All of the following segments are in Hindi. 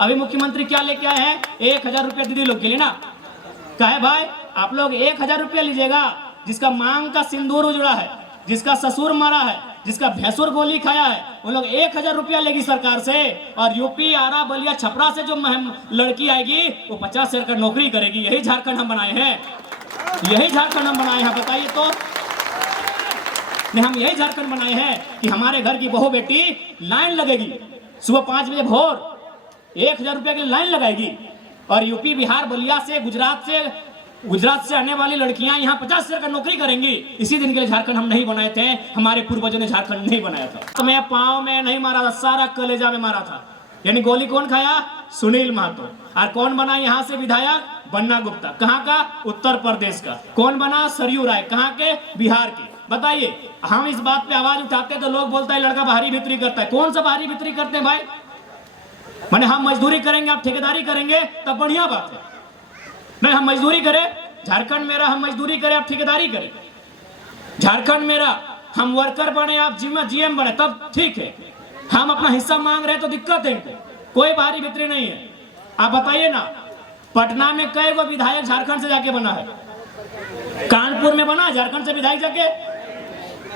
अभी मुख्यमंत्री क्या लेके आए हैं? 1000 रुपया दीदी लोग के लिए ना। कहे भाई आप लोग 1000 रुपया लीजिएगा, जिसका मांग का सिंदूर उजड़ा है, जिसका ससुर मरा है, जिसका भैंसुर गोली खाया है, उन लोग 1000 रुपया लेगी सरकार से। और यूपी, आरा, बलिया, छपरा से जो लड़की आएगी वो 50 हजार का नौकरी करेगी। यही झारखंड हम बनाए हैं, यही झारखंड हम बनाए हैं। बताइए तो नहीं, हम यही झारखंड बनाए हैं कि हमारे घर की बहू बेटी लाइन लगेगी सुबह 5 बजे भोर, 1000 रुपया की लाइन लगाएगी। और यूपी, बिहार, बलिया से, गुजरात से आने वाली लड़कियां यहाँ 50 हजार का नौकरी करेंगी। इसी दिन के लिए झारखंड हम नहीं बनाए थे, हमारे पूर्वजों ने झारखंड नहीं बनाया था। तो मैं पाँव में नहीं मारा था, सारा कलेजा में मारा था। यानी गोली कौन खाया? सुनील महतो। और कौन बना यहाँ से विधायक? बन्ना गुप्ता। कहाँ का? उत्तर प्रदेश का। कौन बना? सरयू राय। कहाँ के? बिहार के। बताइए, हम इस बात पे आवाज उठाते तो लोग बोलता है लड़का बाहरी भीतरी करता है। कौन सा बाहरी भीतरी करते हैं भाई? माने हम मजदूरी करेंगे, आप ठेकेदारी करेंगे, तब बढ़िया बात है। नहीं, हम मजदूरी करें, झारखंड मेरा, हम मजदूरी करें, आप ठेकेदारी करें। झारखंड मेरा, हम वर्कर बने, आप जीएम बने, तब ठीक है। हम अपना हिस्सा मांग रहे तो दिक्कत है, कोई बाहरी भीतरी नहीं है। आप बताइए ना, पटना में कई गो विधायक झारखंड से जाके बना है? कानपुर में बना झारखंड से विधायक जाके,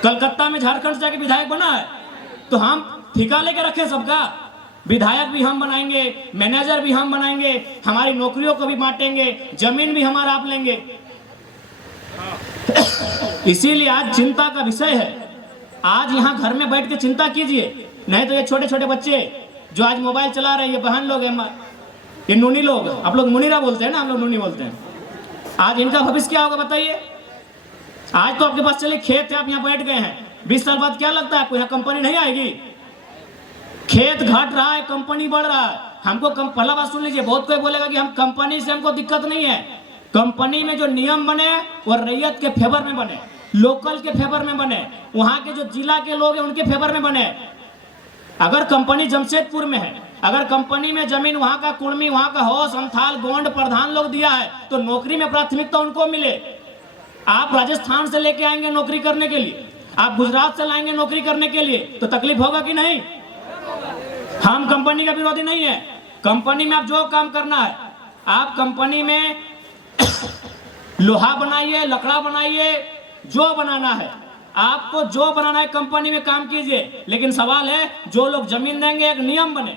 कलकत्ता में झारखंड से जाके विधायक बना है। तो हम ठिका लेके रखे सबका, विधायक भी हम बनाएंगे, मैनेजर भी हम बनाएंगे, हमारी नौकरियों को भी बांटेंगे, जमीन भी हमारा आप लेंगे। इसीलिए आज चिंता का विषय है। आज यहाँ घर में बैठ के चिंता कीजिए, नहीं तो ये छोटे छोटे बच्चे जो आज मोबाइल चला रहे हैं, ये बहन लोग हैं, ये नूनी लोग, आप लोग मुनीरा बोलते हैं ना, हम लोग नूनी बोलते हैं। आज इनका भविष्य क्या होगा बताइए? आज तो आपके पास चले खेत है, आप यहाँ बैठ गए हैं, 20 साल बाद क्या लगता है आपको यहाँ कंपनी नहीं आएगी? खेत घट रहा है, कंपनी बढ़ रहा है। हमको पहला बात सुन लीजिए, बहुत कोई बोलेगा कि हम कंपनी से हमको दिक्कत नहीं है। कंपनी में जो नियम बने वो रैयत के फेवर में बने, लोकल के फेवर में बने, वहां के जो जिला के लोग हैं उनके फेवर में बने। अगर कंपनी जमशेदपुर में है, अगर कंपनी में जमीन वहां का कुर्मी, वहां का हो, संथाल, गोंड, प्रधान लोग दिया है, तो नौकरी में प्राथमिकता उनको मिले। आप राजस्थान से लेके आएंगे नौकरी करने के लिए, आप गुजरात से लाएंगे नौकरी करने के लिए, तो तकलीफ होगा कि नहीं? हम कंपनी का विरोधी नहीं है। कंपनी में आप जो काम करना है, आप कंपनी में लोहा बनाइए, लकड़ा बनाइए, जो बनाना है आपको, जो बनाना है कंपनी में काम कीजिए। लेकिन सवाल है, जो लोग जमीन देंगे, एक नियम बने,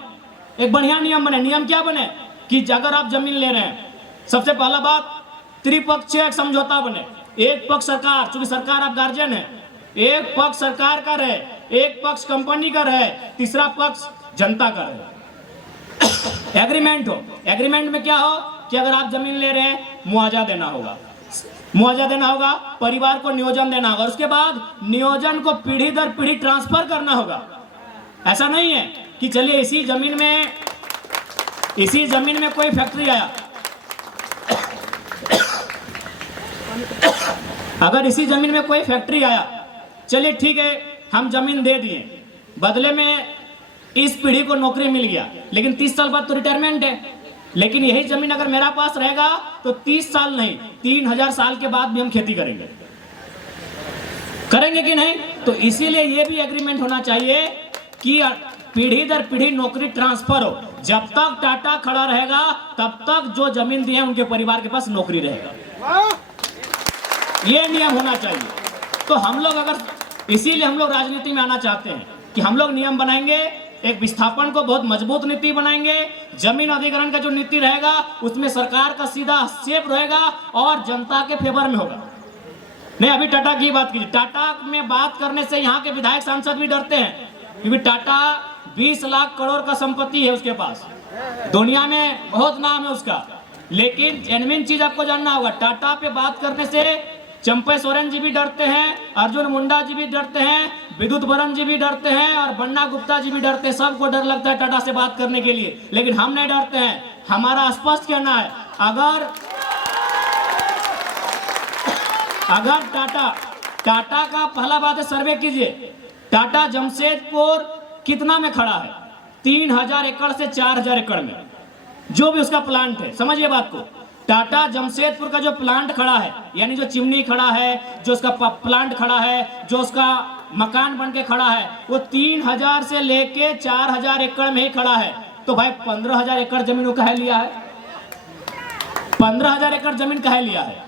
एक बढ़िया नियम बने। नियम क्या बने कि अगर आप जमीन ले रहे हैं, सबसे पहला बात त्रिपक्षीय समझौता बने। एक पक्ष सरकार, चूंकि सरकार आप गार्जियन है, एक पक्ष सरकार का रहे, एक पक्ष कंपनी का रहे, तीसरा पक्ष जनता का रहे। एग्रीमेंट हो, एग्रीमेंट में क्या हो कि अगर आप जमीन ले रहे हैं, मुआवजा देना होगा, मुआवजा देना होगा, परिवार को नियोजन देना होगा, उसके बाद नियोजन को पीढ़ी दर पीढ़ी ट्रांसफर करना होगा। ऐसा नहीं है कि चलिए इसी जमीन में कोई फैक्ट्री आया, अगर इसी जमीन में कोई फैक्ट्री आया, चलिए ठीक है, हम जमीन दे दिए, बदले में इस पीढ़ी को नौकरी मिल गया, लेकिन 30 साल बाद तो रिटायरमेंट है। लेकिन यही जमीन अगर मेरा पास रहेगा तो 30 साल नहीं, 3000 साल के बाद भी हम खेती करेंगे कि नहीं? तो इसीलिए ये भी एग्रीमेंट होना चाहिए कि पीढ़ी दर पीढ़ी नौकरी ट्रांसफर हो। जब तक टाटा खड़ा रहेगा, तब तक जो जमीन दी है उनके परिवार के पास नौकरी रहेगा। ये नियम होना चाहिए। तो हम लोग अगर, इसीलिए हम लोग राजनीति में आना चाहते हैं कि हम लोग नियम बनाएंगे, एक विस्थापन को बहुत मजबूत नीति बनाएंगे, जमीन अधिग्रहण का जो नीति रहेगा उसमें सरकार का सीधा हस्तक्षेप रहेगा और जनता के फेवर में होगा। नहीं, अभी टाटा की बात कीजिए, टाटा में बात करने से यहाँ के विधायक सांसद भी डरते हैं, क्योंकि टाटा 20 लाख करोड़ का संपत्ति है उसके पास, दुनिया में बहुत नाम है उसका। लेकिन जेन्युइन चीज आपको जानना होगा, टाटा पे बात करने से चंपे सोरेन जी भी डरते हैं, अर्जुन मुंडा जी भी डरते हैं, विद्युत बरन जी भी डरते हैं और बन्ना गुप्ता जी भी डरते हैं। सबको डर लगता है टाटा से बात करने के लिए, लेकिन हम नहीं डरते हैं। हमारा स्पष्ट कहना है, अगर टाटा का पहला बात है, सर्वे कीजिए, टाटा जमशेदपुर कितना में खड़ा है? 3000 एकड़ से 4000 एकड़ में जो भी उसका प्लांट है। समझिए बात को, टाटा जमशेदपुर का जो प्लांट खड़ा है, यानी जो चिमनी खड़ा है, जो उसका प्लांट खड़ा है, जो उसका मकान बन के खड़ा है, वो 3000 से लेके 4000 एकड़ में ही खड़ा है। तो भाई 15,000 एकड़ जमीन वो कहे लिया है? 15,000 एकड़ जमीन कहे लिया है?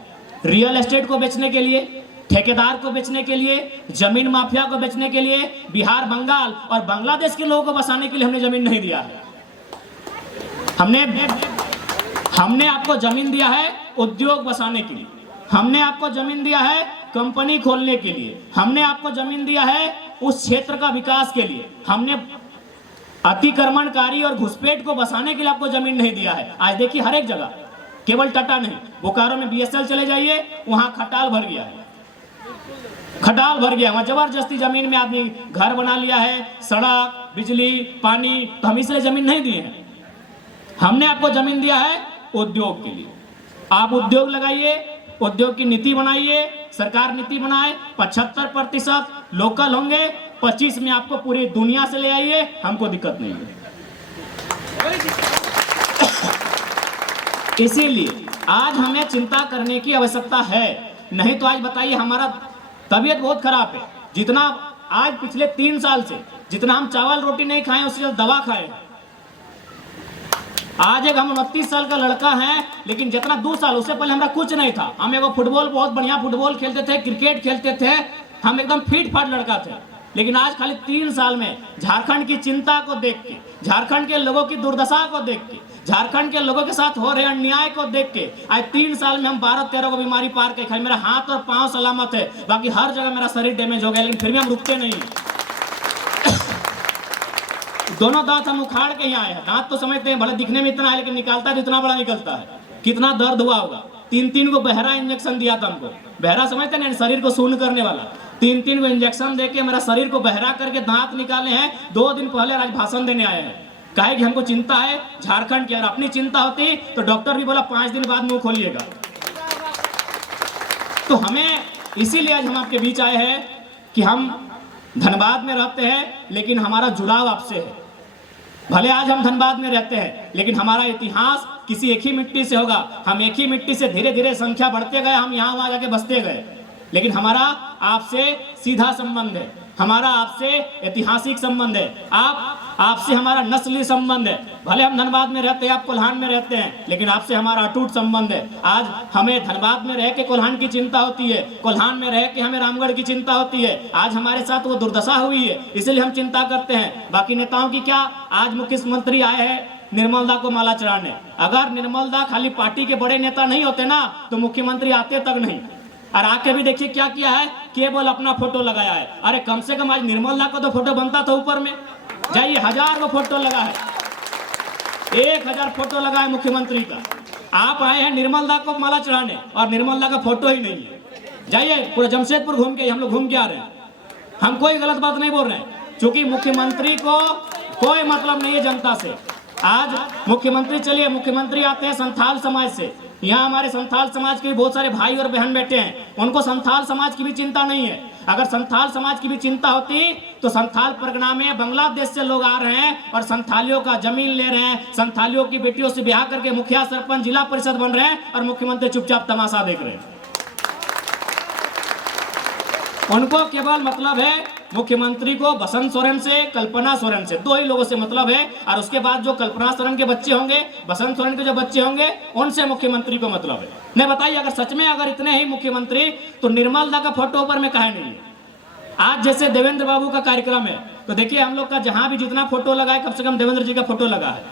रियल एस्टेट को बेचने के लिए, ठेकेदार को बेचने के लिए, जमीन माफिया को बेचने के लिए, बिहार, बंगाल और बांग्लादेश के लोगों को बसाने के लिए हमने जमीन नहीं दिया है। हमने आपको जमीन दिया है उद्योग बसाने के लिए, हमने आपको जमीन दिया है कंपनी खोलने के लिए, हमने आपको जमीन दिया है उस क्षेत्र का विकास के लिए। हमने अतिक्रमणकारी और घुसपैठ को बसाने के लिए आपको जमीन नहीं दिया है। आज देखिए हर एक जगह, केवल टाटा नहीं, बोकारो में BSL चले जाइए, वहां खटाल भर गया है, खटाल भर गया। वहां जबरदस्ती जमीन में आदमी घर बना लिया है, सड़क, बिजली, पानी। तो हम इसलिए जमीन नहीं दिए हैं। हमने आपको जमीन दिया है उद्योग के लिए। आप उद्योग लगाइए, उद्योग की नीति बनाइए, सरकार नीति बनाए। 75% लोकल होंगे, 25 में आपको पूरी दुनिया से ले आइए, हमको दिक्कत नहीं है। इसीलिए आज हमें चिंता करने की आवश्यकता है। नहीं तो आज बताइए हमारा तबीयत बहुत खराब है। जितना आज पिछले 3 साल से जितना हम चावल रोटी नहीं खाए उससे ज्यादा दवा खाए। आज एक हम 29 साल का लड़का है, लेकिन जितना 2 साल उससे पहले हमारा कुछ नहीं था। हम एगो फुटबॉल, बहुत बढ़िया फुटबॉल खेलते थे, क्रिकेट खेलते थे, हम एकदम फिट फाट लड़का थे। लेकिन आज खाली 3 साल में झारखंड की चिंता को देख के, झारखंड के लोगों की दुर्दशा को देख के, झारखंड के लोगों के साथ हो रहे अन्याय को देख के, आज 3 साल में हम 12-13 को बीमारी पार के खाए। मेरा हाथ और पांव सलामत है, बाकी हर जगह मेरा शरीर डैमेज हो गया, लेकिन फिर भी हम रुकते नहीं। दोनों दांत हम उखाड़ के यहाँ आए हैं। दांत तो समझते हैं भले दिखने में इतना है, लेकिन निकालता है तो इतना बड़ा निकलता है। कितना दर्द हुआ होगा। 3-3 को बहरा इंजेक्शन दिया था हमको। बहरा समझते हैं, शरीर को शून्य करने वाला। 3-3 को इंजेक्शन देके मेरा शरीर को बहरा करके दांत निकाले हैं। 2 दिन पहले आज भाषण देने आए हैं। कहे कि हमको चिंता है झारखंड की। अगर अपनी चिंता होती तो डॉक्टर भी बोला 5 दिन बाद मुंह खोलिएगा। तो हमें इसीलिए आज हम आपके बीच आए हैं कि हम धनबाद में रहते हैं, लेकिन हमारा जुड़ाव आपसे है। भले आज हम धनबाद में रहते हैं, लेकिन हमारा इतिहास किसी एक ही मिट्टी से होगा। हम एक ही मिट्टी से धीरे धीरे संख्या बढ़ते गए, हम यहाँ वहाँ जाके बसते गए, लेकिन हमारा आपसे सीधा संबंध है, हमारा आपसे ऐतिहासिक संबंध है, आपसे हमारा नस्ली संबंध है। भले हम धनबाद में रहते हैं, आप कोल्हान में रहते हैं, लेकिन आपसे हमारा अटूट संबंध है। आज हमें धनबाद में रह के कोल्हान की चिंता होती है, कोल्हान में रह के हमें रामगढ़ की चिंता होती है। आज हमारे साथ वो दुर्दशा हुई है, इसलिए हम चिंता करते हैं। बाकी नेताओं की क्या, आज मुख्यमंत्री आए हैं निर्मल दा को माला चढ़ाने। अगर निर्मल दा खाली पार्टी के बड़े नेता नहीं होते ना, तो मुख्यमंत्री आते तक नहीं। और आके भी देखिए क्या किया है, केवल अपना फोटो लगाया है। अरे कम से कम आज निर्मल दा का तो फोटो बनता था ऊपर में। जाइए, 1000 को फोटो लगा है, 1000 फोटो लगा है मुख्यमंत्री का। आप आए हैं निर्मल दा को माला चढ़ाने और निर्मल दा का फोटो ही नहीं है। जाइए, पूरा जमशेदपुर घूम के हम लोग घूम के आ रहे हैं। हम कोई गलत बात नहीं बोल रहे हैं, क्योंकि मुख्यमंत्री को कोई मतलब नहीं है जनता से। आज मुख्यमंत्री, चलिए मुख्यमंत्री आते हैं संथाल समाज से। यहाँ हमारे संथाल समाज के भी बहुत सारे भाई और बहन बैठे हैं, उनको संथाल समाज की भी चिंता नहीं है। अगर संथाल समाज की भी चिंता होती तो संथाल परगना में बांग्लादेश से लोग आ रहे हैं और संथालियों का जमीन ले रहे हैं, संथालियों की बेटियों से ब्याह करके मुखिया, सरपंच, जिला परिषद बन रहे हैं, और मुख्यमंत्री चुपचाप तमाशा देख रहे हैं। उनको केवल मतलब है मुख्यमंत्री को बसंत सोरेन से, कल्पना सोरेन से, 2 ही लोगों से मतलब है। और उसके बाद जो कल्पना सोरेन के बच्चे होंगे, बसंत सोरेन के जो बच्चे होंगे, उनसे मुख्यमंत्री को मतलब है। नहीं बताइए, अगर सच में अगर इतने ही मुख्यमंत्री, तो निर्मल दा का फोटो ऊपर में काहे नहीं है? आज जैसे देवेंद्र बाबू का कार्यक्रम है, तो देखिए हम लोग का जहां भी जितना फोटो लगा है, कम से कम देवेंद्र जी का फोटो लगा है।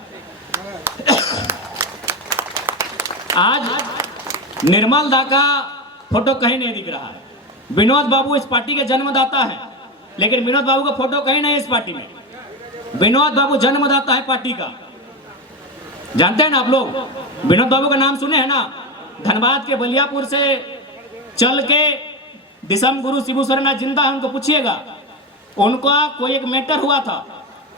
आज निर्मल दा का फोटो कहीं नहीं दिख रहा है। विनोद बाबू इस पार्टी के जन्मदाता है, लेकिन विनोद बाबू का फोटो कहीं नहीं है इस पार्टी में। विनोद बाबू जन्मदाता है पार्टी का, जानते हैं ना आप लोग? विनोद बाबू का नाम सुने हैं ना? धनबाद के बलियापुर से चल के दिसम गुरु शिबू सोरेन जिंदा है, उनको पूछिएगा। उनका कोई एक मैटर हुआ था।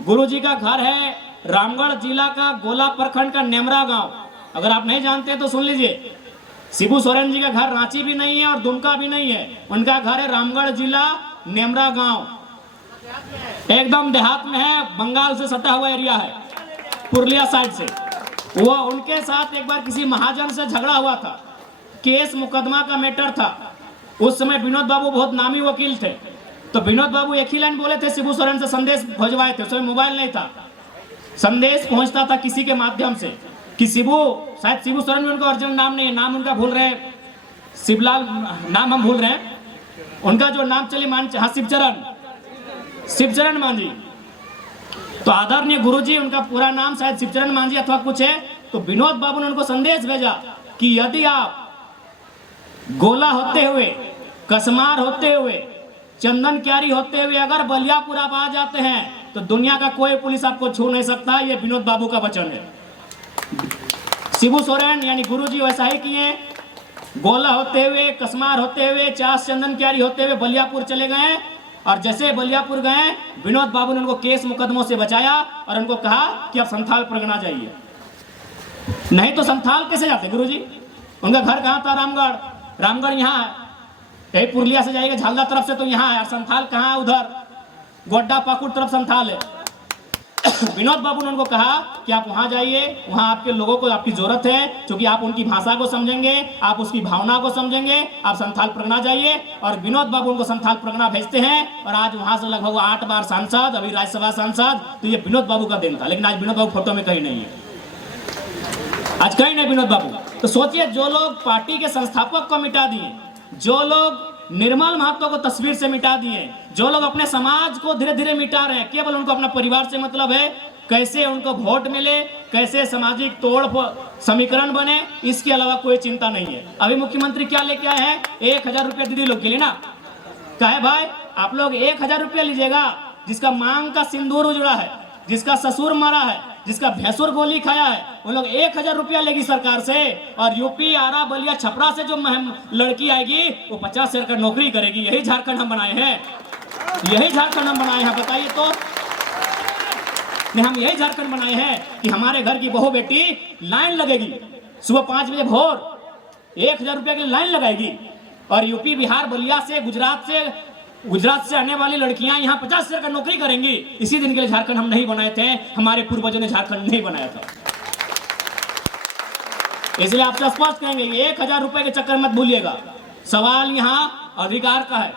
गुरुजी का घर है रामगढ़ जिला का गोला प्रखंड का नेमरा गांव। अगर आप नहीं जानते तो सुन लीजिए। शिबू सोरेन जी का घर रांची भी नहीं है और दुमका भी नहीं है, उनका घर है रामगढ़ जिला नेमरा गांव, एकदम देहात में है, बंगाल से सटा हुआ एरिया है, पुरलिया साइड से। वो उनके साथ एक बार किसी महाजन से झगड़ा हुआ था, केस मुकदमा का मैटर था। उस समय विनोद बाबू बहुत नामी वकील थे, तो विनोद बाबू एक ही लाइन बोले थे, शिबू सोरेन से संदेश भेजवाए थे। उस समय मोबाइल नहीं था। संदेश पहुंचता था किसी के माध्यम से कि शिबू, शायद शिबू सोरेन में उनका ओरिजिनल नाम नहीं है, नाम उनका भूल रहे हैं, शिवलाल नाम हम भूल रहे हैं, उनका जो नाम चले मान, हाँ शिवचरण मांझी। तो आदरणीय गुरुजी, उनका पूरा नाम शायद शिवचरण मांझी अथवा कुछ है। तो विनोद बाबू ने उनको संदेश भेजा कि यदि आप गोला होते हुए, कसमार होते हुए, चंदन क्यारी होते हुए अगर बलियापुर आप आ जाते हैं तो दुनिया का कोई पुलिस आपको छू नहीं सकता। ये विनोद बाबू का वचन है। शिबू सोरेन यानी गुरुजी वैसा ही किए, गोला होते हुए, कसमार होते हुए, चास चंदन क्यारी होते हुए बलियापुर चले गए। और जैसे बलियापुर गए, विनोद बाबू ने उनको केस मुकदमों से बचाया और उनको कहा कि आप संथाल परगना जाइए। नहीं तो संथाल कैसे जाते गुरुजी? उनका घर कहाँ था? रामगढ़। रामगढ़ यहाँ है, यही पुरलिया से जाएगा झालदा तरफ से तो यहाँ है। संथाल कहाँ है? उधर गोड्डा पाकुड़ तरफ संथाल है। विनोद बाबू ने उनको कहा कि आप वहां जाइए, वहां आपके लोगों को आपकी जरूरत है, क्योंकि आप उनकी भाषा को समझेंगे, आप उसकी भावना को समझेंगे, आप संथाल परगना जाइए। और विनोद बाबू उनको संथाल परगना भेजते हैं और आज वहां से लगभग 8 बार सांसद, अभी राज्यसभा सांसद। तो ये विनोद बाबू का दिन था, लेकिन आज विनोद बाबू फोटो में कहीं नहीं है, आज कहीं नहीं विनोद बाबू। तो सोचिए, जो लोग पार्टी के संस्थापक को मिटा दिए, जो लोग निर्मल महतो को तस्वीर से मिटा दिए, जो लोग अपने समाज को धीरे धीरे मिटा रहे हैं, केवल उनको अपना परिवार से मतलब है, कैसे उनको वोट मिले, कैसे सामाजिक तोड़ समीकरण बने, इसके अलावा कोई चिंता नहीं है। अभी मुख्यमंत्री क्या लेके आए हैं? 1000 रुपया दीदी लोग के लिए ना, कहे भाई आप लोग 1000 रुपया लीजिएगा, जिसका मांग का सिंदूर उजड़ा है, जिसका ससुर मरा है, जिसका भैंसुर गोली खाया है, वो लोग 1000 रुपया लेगी सरकार से। और यूपी, आरा, बलिया, छपरा से जो लड़की आएगी वो 50 हजार का नौकरी करेगी। यही झारखंड हम बनाए हैं, यही झारखंड हम बनाए हैं। बताइए तो, हम यही झारखंड बनाए हैं कि हमारे घर की बहू बेटी लाइन लगेगी सुबह 5 बजे भोर, 1000 रुपया की लाइन लगाएगी। और यूपी, बिहार, बलिया से, गुजरात से आने वाली लड़कियां यहाँ 50 हजार का नौकरी करेंगी। इसी दिन के लिए झारखंड हम नहीं बनाए थे, हमारे पूर्वजों ने झारखंड नहीं बनाया था। इसलिए आपसे स्पष्ट कहेंगे, 1000 रुपए के चक्कर मत भूलिएगा। सवाल यहाँ अधिकार का है,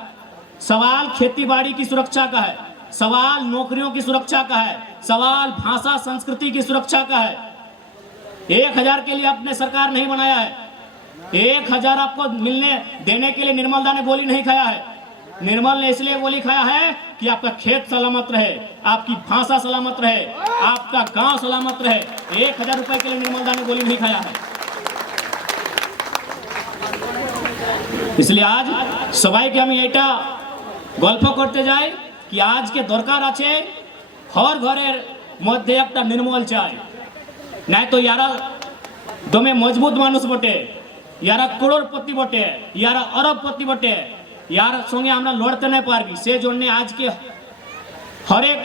सवाल खेतीबाड़ी की सुरक्षा का है, सवाल नौकरियों की सुरक्षा का है, सवाल भाषा संस्कृति की सुरक्षा का है। 1000 के लिए आपने सरकार नहीं बनाया है। 1000 आपको देने के लिए निर्मल दा ने गोली नहीं खाया है। निर्मल ने इसलिए गोली खाया है कि आपका खेत सलामत रहे, आपकी भाषा सलामत रहे, आपका गांव सलामत रहे। 1000 रुपए के लिए निर्मल दा ने गोली नहीं खाया है। इसलिए आज सबाई के हमें एटा गल्प करते जाए कि आज के दरकार आछे हर घरेर मध्य एक निर्मल चाय, नहीं तो यारा दमे मजबूत मानुष बटे, यारा करोड़पति बटे, यारा अरबपति बटे, यार संगे আমরা লড়তে না পারবি। সেই জন্য আজকে হরেক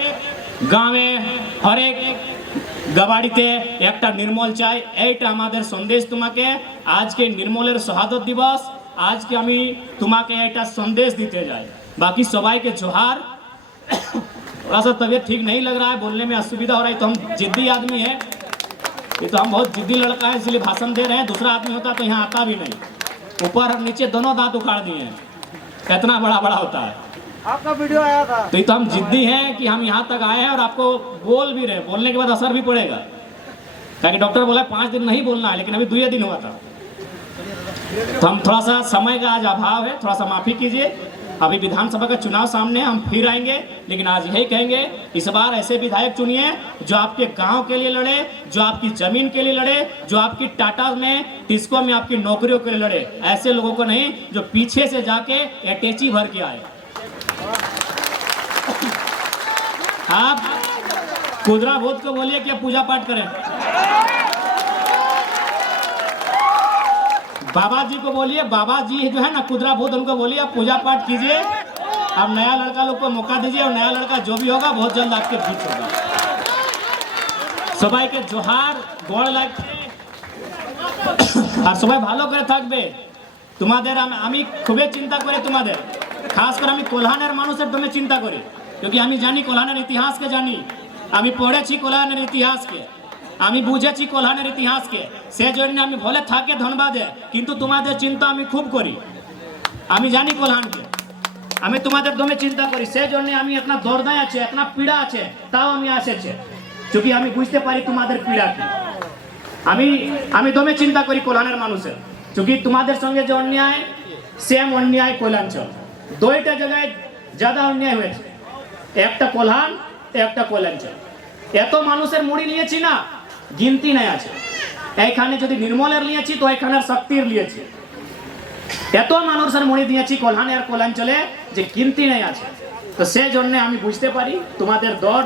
গ্রামে, হরেক গাবাড়িতে একটা নির্মল চাই। এইটা আমাদের সন্দেশ তোমাকে। আজকে নির্মলের শহাদত দিবস, আজকে আমি তোমাকে একটা সন্দেশ দিতে যাই। बाकी সবাইকে जोहार। थोड़ा सा तबीयत ठीक नहीं लग रहा है, बोलने में असुविधा हो रहा है, तो हम जिद्दी आदमी है, ये तो हम बहुत जिद्दी लड़का है, इसलिए भाषण दे रहे हैं। दूसरा आदमी होता तो यहाँ आता भी नहीं, ऊपर और नीचे दोनों दांत उखाड़ दिए हैं, इतना बड़ा बड़ा होता है। आपका वीडियो आया था, तो ये तो हम जिद्दी हैं कि हम यहाँ तक आए हैं और आपको बोल भी रहे, बोलने के बाद असर भी पड़ेगा। क्योंकि डॉक्टर बोला 5 दिन नहीं बोलना है, लेकिन अभी 2 दिन हुआ था। तो हम थोड़ा सा समय का आज अभाव है, थोड़ा सा माफी कीजिए। अभी विधानसभा का चुनाव सामने, हम फिर आएंगे, लेकिन आज यही कहेंगे, इस बार ऐसे विधायक चुनिए जो आपके गांव के लिए लड़े, जो आपकी जमीन के लिए लड़े, जो आपकी टाटा में, टिस्को में आपकी नौकरियों के लिए लड़े। ऐसे लोगों को नहीं जो पीछे से जाके अटैची भर के आए। आप कुदरा भूत को बोलिए कि पूजा पाठ करें, बाबा जी को बोलिए, बाबा जी जो है ना कुदरा भूत, उनको बोलिए आप पूजा पाठ कीजिए। अब नया लड़का लोग को मौका दीजिए, और नया लड़का जो भी होगा बहुत जल्द आपके बीच होगा। सबाई के जोहार गोड़ লাগছে আর সবাই ভালো করে থাকবে। তোমাদের আমি খুবই চিন্তা করি, তোমাদের খাস করে আমি কোলহানের মানুষের জন্য চিন্তা করি, क्योंकि আমি জানি কোলহানের ইতিহাসকে জানি, আমি পড়েছি কোলহানের ইতিহাসকে, আমি বুঝেছি কোলহানের ইতিহাসকে। সেজন্য আমি বলে থাকে ধন্যবাদে, কিন্তু তোমাদের চিন্তা আমি খুব করি। আমি জানি কোলহানকে, আমি তোমাদের দমে চিন্তা করি, সেজন্য আমি একটা দর্দায় আছে, একটা পীড়া আছে, তাও আমি এসেছি। চুকি আমি বুঝতে পারি তোমাদের পীড়া কি। আমি দমে চিন্তা করি কল্যাণের মানুষের, চুকি তোমাদের সঙ্গে যে অন্যায় সেম অন্যায় কল্যাণচল, দুইটা জায়গায় ज्यादा অন্যায় হয়েছে, একটা কল্যাণ একটা কল্যাণচল। এত মানুষের মুড়ি নিয়েছি না, গিনতি নাই আছে। এইখানে যদি নির্মলের নিয়েছি তো এখানের শক্তির নিয়েছি। এত মানুষের মুড়ি দিয়েছি কল্যাণে আর কল্যাণচলে যে গিনতি নাই আছে। তো সেই জন্য আমি বুঝতে পারি তোমাদের দর।